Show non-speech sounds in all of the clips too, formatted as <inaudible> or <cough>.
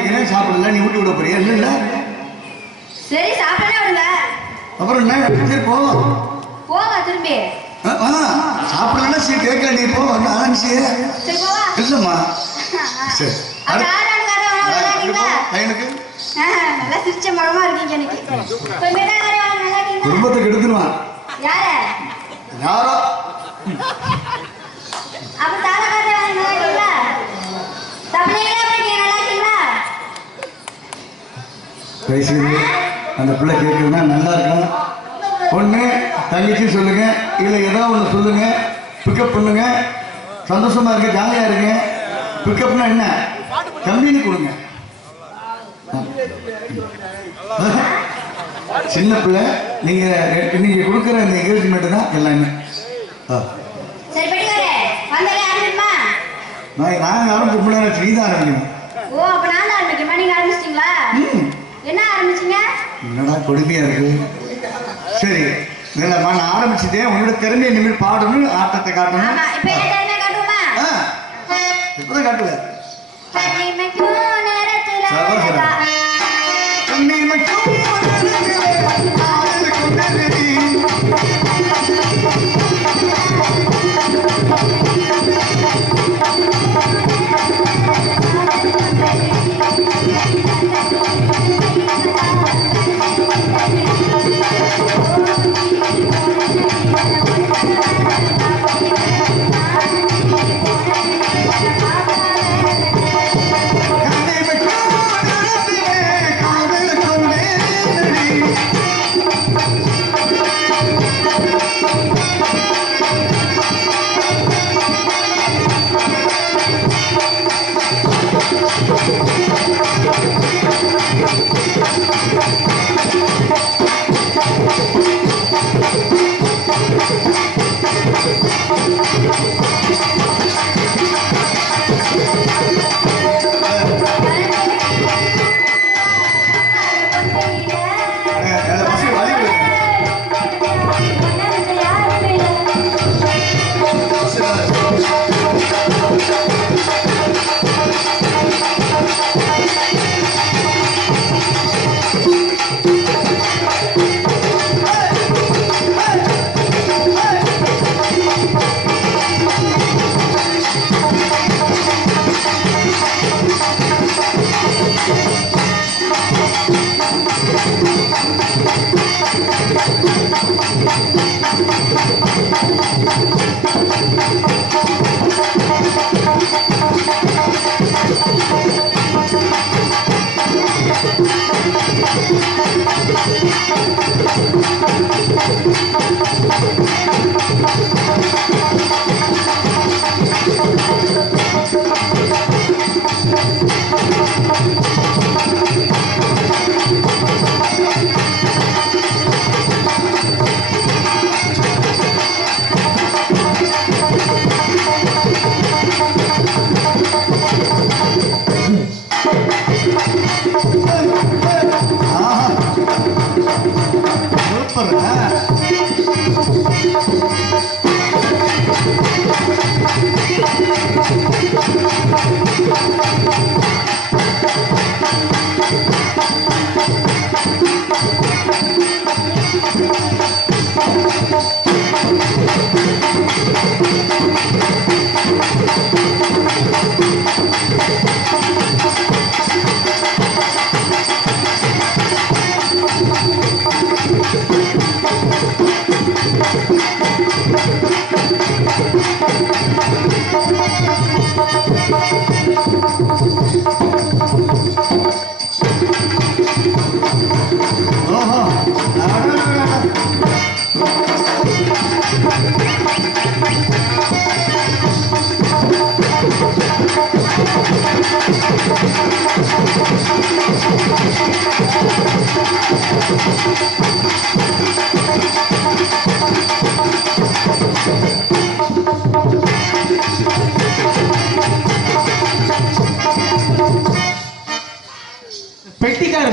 கேட்கிறேன் சாப்பிடல நீ ஊட்டி விட போறியா? இல்ல சரி சாப்பிடலாம் விடுங்க அப்புறம் என்ன? சரி போ. போங்க திரும்பி. சாப்பிடலன்னா சரி கேட்கல நீ போ. சரி போவா. இல்லம்மா. சரி. பையனுக்கு? நல்லா சிரிச்ச மரமா இருக்கீங்க இன்னைக்கு. போய் மிட்டாய்க்காரன் வாங்க, நல்லா இருக்கீங்களா? குடும்பத்தை கெடுத்துருவான் யாரு? யாரோ? அப்ப நல்லா இருக்கீங்களா? பேசுறது அந்த பிள்ளை கேட்குதுன்னா நல்லா இருக்கும். ஒன்று தங்கச்சி சொல்லுங்க இல்லை ஏதோ ஒன்று சொல்லுங்க பிக்கப் பண்ணுங்க. சந்தோஷமா இருங்க ஜாலியாக இருங்க. பிக்கப்னா என்ன? கம்பெனி கொடுங்க. <laughs> சின்ன பிள்ளை நீங்க நீங்க கொடுக்குற இந்த என்கரேஜ்மெண்ட் தான் எல்லாமே. நாங்கள் ஆரம்பிச்சு முன்னாடி நீ தான் ஆரம்பிக்கணும் ஓ அப்ப நான் தான் ஆரம்பிக்குமா நீங்க ஆரம்பிச்சிட்டீங்களா ம். என்ன ஆரம்பிச்சீங்க என்னடா கொடுமையா இருக்கு? சரி இல்லைம்மா நான் ஆரம்பிச்சுட்டேன். உன்னோட திறமையை இனிமேல் பாடணும் ஆட்டத்தை காட்டணும். இப்பதான் காட்டுவ கண்ணிமைக்கும்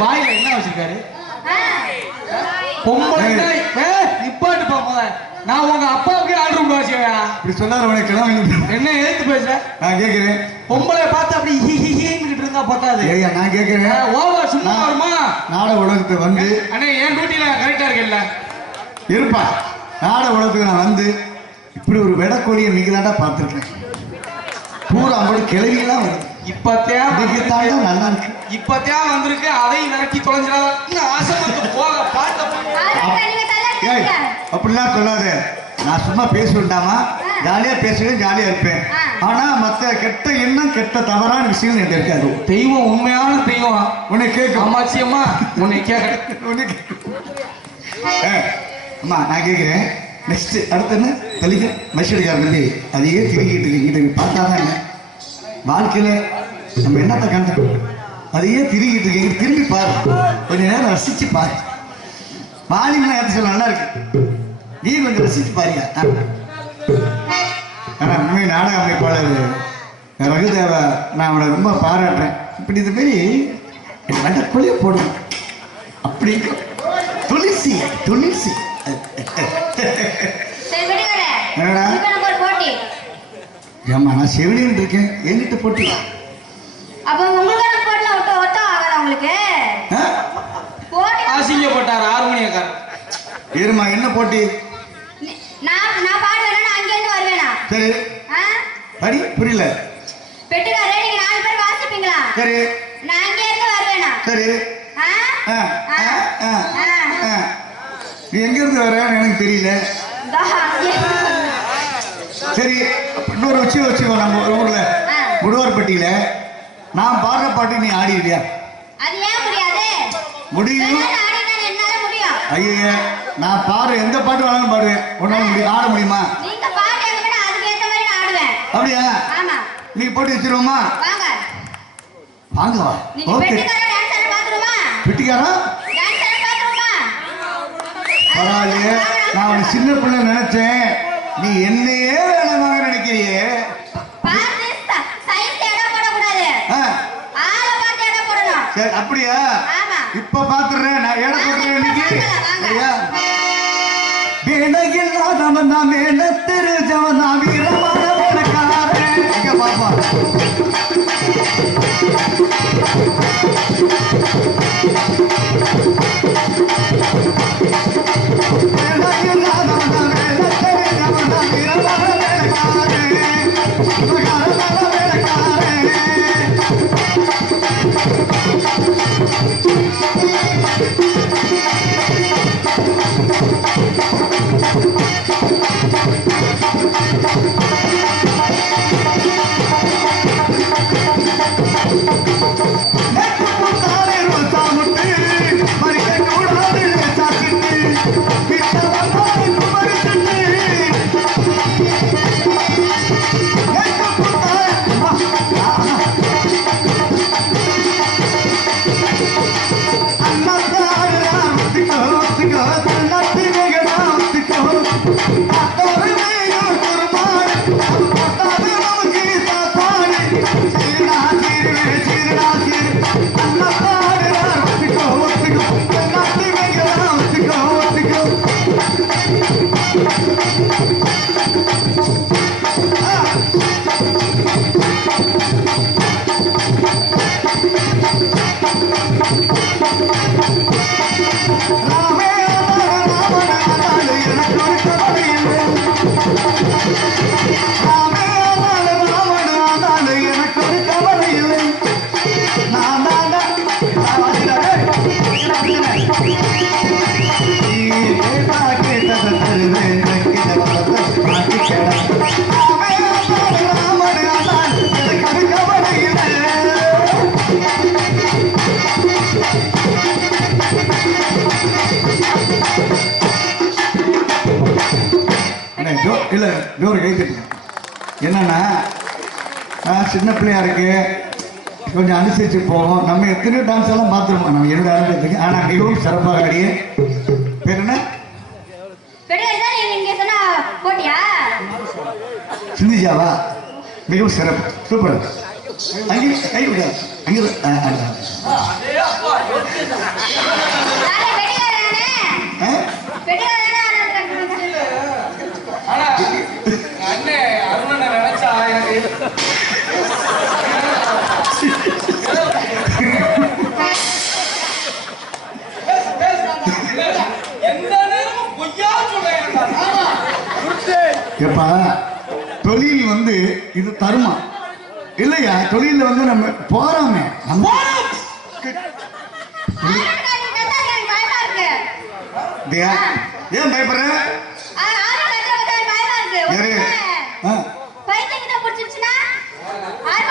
வாயில என்ன வச்சிருக்காரு? பொம்பளை நிப்பாட்டுப்பா முத நான் உங்க அப்பாவுக்கு ஆர்டர் வாசியா இப்படி சொல்லாத உனக்கு கிளம்பி என்ன எதிர்த்து பேசுற? நான் கேட்கிறேன் பொம்பளை பார்த்து அப்படி ஹி ஹி ஹின்னு இருந்தா பத்தாது ஏய்யா நான் கேட்கிறேன் ஓவர் சும்மா வருமா? உலகத்துக்கு வந்து அண்ணே என் டியூட்டில கரெக்டா இருக்குல்ல இருப்பா. நாடக உலகத்துக்கு நான் வந்து இப்படி ஒரு வெடக்கோழியை நீங்க தாண்டா பார்த்துருக்கேன். பூரா அப்படி கிளவியெல்லாம் வருது. இப்பத்தான் இதுக்கு தாண்டா நல்லா இருக்கு. இப்பத்தான் வந்திருக்கு அதையும் விரட்டி தொலைஞ்சிடாத. ஆசைப்பட்டு போக பாட்ட அப்படிலாம் சொல்லாத. நான் சும்மா பேசுவேன்டாமா ஜாலியா பேசுவேன் ஜாலியா இருப்பேன். ஆ. ஆனா மத்த கெட்ட எண்ணம் கெட்ட தவறான விஷயம் என்கிட்ட இருக்காது. தெய்வம் உண்மையான தெய்வம். உன்னை கேட்க உன்னை கேட்கும். ஏய், அம்மா நான் கேட்கிறேன். நெக்ஸ்ட் அடுத்து என்ன? தலிக்க மைசூரிக்கார தம்பி அதையே திரும்பிட்டு இருக்கீங்க. பார்த்தா தான் என்ன? வாழ்க்கையில நம்ம என்னத்தை கண்டோம் அதையே திரும்பிட்டு இருக்கீங்க திரும்பி பாரு. கொஞ்ச நேரம் ரசிச்சு பாரு. வாலிமன் எடுத்து சொல்ல நல்லா இருக்கு? நீ கொஞ்சம் ரசிச்சு பாருங்க. ஆனா உண்மை நாடக அமைப்பாளர் ரகுதேவ நான் அவனை ரொம்ப பாராட்டுறேன். இப்படி இந்த மாதிரி நல்ல கொலைய போடணும். அப்படி துளசி துளசி. என்னடா? இதுக்கு எனக்கு ஒரு போட்டி ஏம்மா நான் செவிலியன் இருக்கேன். என்கிட்ட போட்டி அப்ப உங்களுக்கு எனக்கு போட்டில ஒட்ட ஒட்ட ஆகாதா உங்களுக்கு? போட்டி அசிங்கப்பட்டார் ஆறுமணியக்காரர் இருமா என்ன போட்டி? நீ- நான் நான் பாடுவேனா நான் அங்க இருந்து வருவேனா? சரி. ஆ? படி புரியல. பெட்டுக்காரே நீங்க நாலு பேர் வாசிப்பீங்களா? சரி. நான் அங்க இருந்து வருவேனா? சரி. ஆ? ஆ, ஆ, ஆ, ஆ. ஆ. நீ எங்க இருந்து வரேன்னு எனக்கு தெரியல. சரி இன்னொரு வச்சு வச்சுக்கோ நம்ம ஊர்ல. முடுவார்பட்டியில நான் பாடுற பாட்டு நீ முடியாது? முடியும். ஐய நான் பாடுற எந்த பாட்டு வேணாலும் பாடுவேன். உன்னால முடியும் ஆட முடியுமா? அப்படியா? நீ போட்டு வச்சிருவோமா? வாங்க. வாங்க வா. நீங்க ஓகே. பெட்டுக்கார? பரவாயில்லையே. நான் ஒரு சின்ன பிள்ளை நினைச்சேன். நீ என்னையே வாங்க நினைக்கிறியே? இடம் இடம் சரி அப்படியா? இப்ப பாத்துறேன் நான் ஏட போட்டுறேன் இன்னைக்கு? சரியா வேலையில்லாதவன் நான் வேலை தெரிஞ்சவன் நான் வீரமான வேலைக்காரன் எங்க பாப்பா. எனக்கு இல்ல ஜோறு கை தட்டுங்க. என்னன்னா நான் சின்ன பிள்ளையா இருக்கு. கொஞ்சம் அனுசரிச்சு போவோம். நம்ம எத்தனையோ டான்ஸ் எல்லாம் பார்த்துருப்போம். நம்ம என்னோட அனுபவத்துக்கு ஆனா மிகவும் சிறப்பாக ஆடிய பேர் என்ன? சிந்திஜாவா? மிகவும் சிறப்பு. சூப்பர். அங்கே கை விட. அங்கே விடு. ஆ, ஆ, ஆ. நானே பெட்டுக்கார தானே ஆ? பெட்டுக்கார தானே ஆடுறது எப்பா தொழில் வந்து இது தருமா? இல்லையா? தொழில வந்து நம்ம போறோமே. ஏன் பயப்படுற?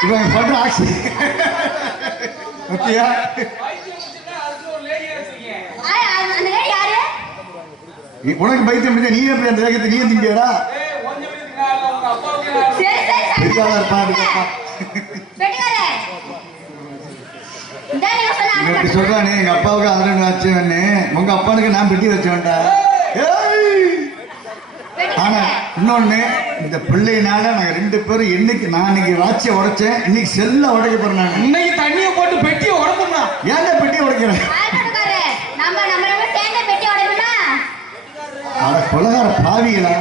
இவன் பண்ற ஆக்சி யாரு? உனக்கு பைத்தியம் நீ எப்படி அந்த வேகத்தை நீ சரி சரி பெரியாளா இருப்பா இருப்பா வெட்டிக்காரே இந்த நீங்க சொன்ன இவன் இப்படி சொல்றானே எங்க அப்பாவுக்கு ஆதரவு வச்சவன்னு உங்க அப்பானுக்கு நான் பெட்டி வச்சவன்டா ஏய்! ஆனா இன்னொன்னு இந்த பிள்ளைனால நாங்க ரெண்டு பேரும் என்னைக்கு நான் இன்னைக்கு வாட்சியை உடைச்சேன் இன்னைக்கு செல்ல உடைக்க போறேன் நான். இன்னைக்கு தண்ணியை போட்டு பெட்டியை உடம்புனா ஏன்டா பெட்டி உடைக்கிறேன்? அட கொலகார பாவிகளா?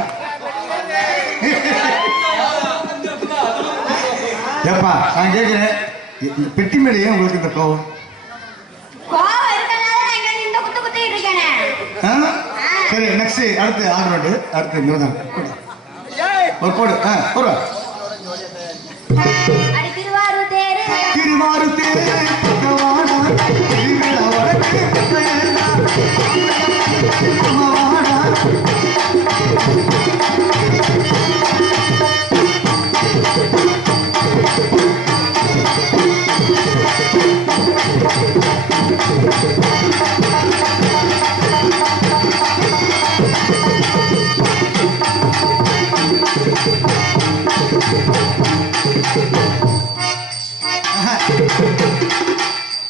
ஏப்பா நான் கேட்கிறேன் இந்த பெட்டி மேலே ஏன் உங்களுக்கு இந்த கோவம்? சரி நெக்ஸ்ட் அடுத்து ஆல்ரவுண்டு அடுத்து இங்கே தான் ஒரு போடு ஆ அடி திருவாரூர் தேரு.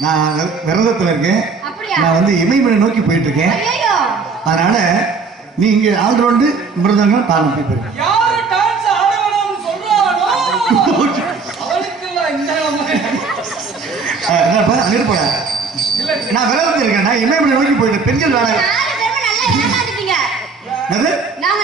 நான் விரதத்துல இருக்கேன். அப்படியா? நான் வந்து இமயமலை நோக்கி போயிட்டு இருக்கேன் ஐயோ அதனால நீ இங்க ஆல்ரவுண்டு மிருதங்கம் தாரம் போய் போயிரு. யாரு டான்ஸ் ஆடணும்னு சொல்றானோ அவனுக்கெல்லாம் இந்த நிலைமை. ஆ, என்னப்பா அங்க இருப்பா இல்ல நான் விரதத்துல இருக்கேன். நான் இமயமலை நோக்கி போயிட்டு பெண்கள் வேலை. நாலு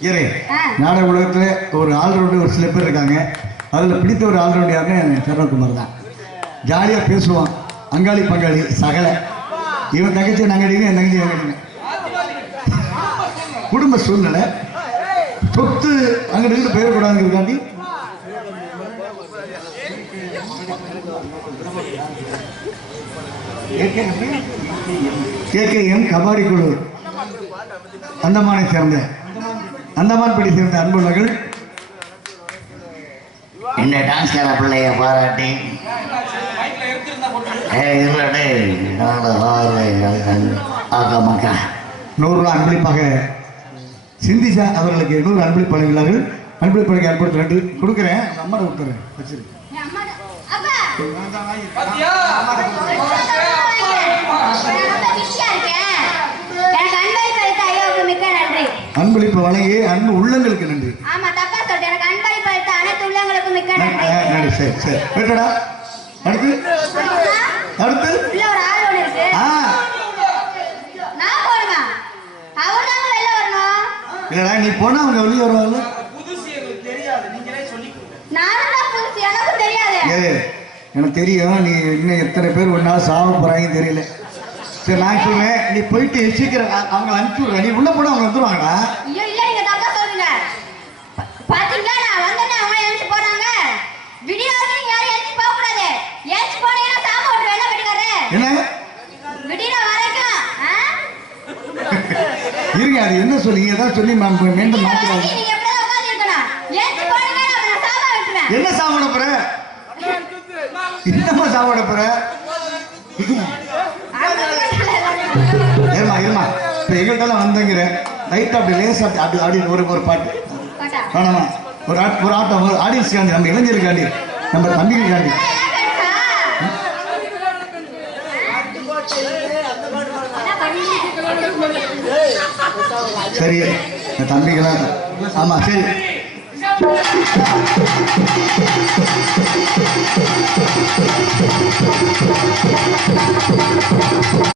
இறை. நாடக உலகத்துல ஒரு ஆல்ரவுண்டு ஒரு சில பேர் இருக்காங்க. அதுல பிடித்த ஒரு ஆல்ரவுண்ட் யாருன்னு சரவணகுமார் தான். ஜாலியா பேசுவான் அங்காளி பங்காளி சகல. இவன் தங்கச்சி நங்கடிங்க என் தங்கச்சி நங்கடிங்க குடும்ப சூழ்நிலை. சொத்து அங்கிட்டு இருந்து போயிடக்கூடாதுங்கிறதுக்காண்டி கேகேஎம் கபாடி குழு. அந்தமானை சேர்ந்த அந்தமான் படி சேர்ந்த அன்புள்ளர்கள் இந்த டான்ஸ்கார பிள்ளைய பாராட்டி? நூறு அன்பளிப்பாக சிந்திசா அவர்களுக்கு நூறு அன்பளிப்பு வழங்குகிறார்கள் அன்பளிப்பு வழங்கி அன்பளிப்பு ரெண்டு கொடுக்குறேன் அம்மாவை கொடுக்குறேன் வச்சிரு என் அம்மா தான். அப்பா பாத்தியா நான் ரொம்ப பிஸியா இருக்கேன் எனக்கு அன்பளிப்பு அளித்த ஐயாவுக்கு மிக்க நன்றி அன்பளிப்பு வழங்கி அன்பு உள்ளங்களுக்கு நன்றி. ஆமா தப்பா சொல்லிட்டேன். எனக்கு அன்பளிப்பு அளித்த அனைத்து உள்ளங்களுக்கும் மிக்க நன்றி. சரி சரி. கேட்டடா அடுத்து? அடுத்து? உள்ள ஒரு ஆள் ஒண்ணு இருக்கு. ஆ. நான் போடுமா அவர் வெளில வரணும். இல்லடா நீ போனா அவங்க வெளியே வருவாங்க. புதுசு எங்களுக்கு தெரியாது. நீங்களே சொல்லி நானும் தான் புதுசு. எனக்கும் தெரியாது. ஏ எனக்கு தெரியும். நீ இன்னும் எத்தனை பேர் ஒன்றா சாவ போறாங்கன்னு தெரியல. சரி நான் சொல்லுவேன் நீ போயிட்டு சீக்கிரம் அவங்க அனுப்பிச்சு விடுற நீ உள்ள போனா அவங்க வந்துருவாங்கடா ஐயோ இல்ல நீங்க தப்பா சொல்றீங்க. பாத்தீங்களா? நான் வந்தேனே அவங்க எழுந்து போறாங்க. விடிய வரைக்கும் நீங்க யாரும் எழுந்து போக கூடாது எழுந்து போனீங்கன்னா சாம விட்டு வெளில போயிட்டுக்காரு என்ன? விடிய வரைக்கும் ஆ? இருங்க அது என்ன சொல்லி? ஏதாவது சொல்லி மேம் மீண்டும் நீங்க உட்கார்ந்து இருக்கணும்? எழுந்து நான் சாம என்ன சாப்பிட போற சாப்பிட போற ஏமா இருமா. இப்ப எங்கள்கிட்ட வந்தங்கிற. லைட்டாக அப்படி லேசா அப்படி ஆடி ஒரு ஒரு பாட்டு. வேணாமா ஒரு ஆட் ஒரு ஆட்டம் ஒரு ஆடியன்ஸ்காண்டி நம்ம இளைஞருக்காண்டி நம்ம தம்பிகளுக்காண்டி சரி இந்த தம்பிகளா ஆமா சரி.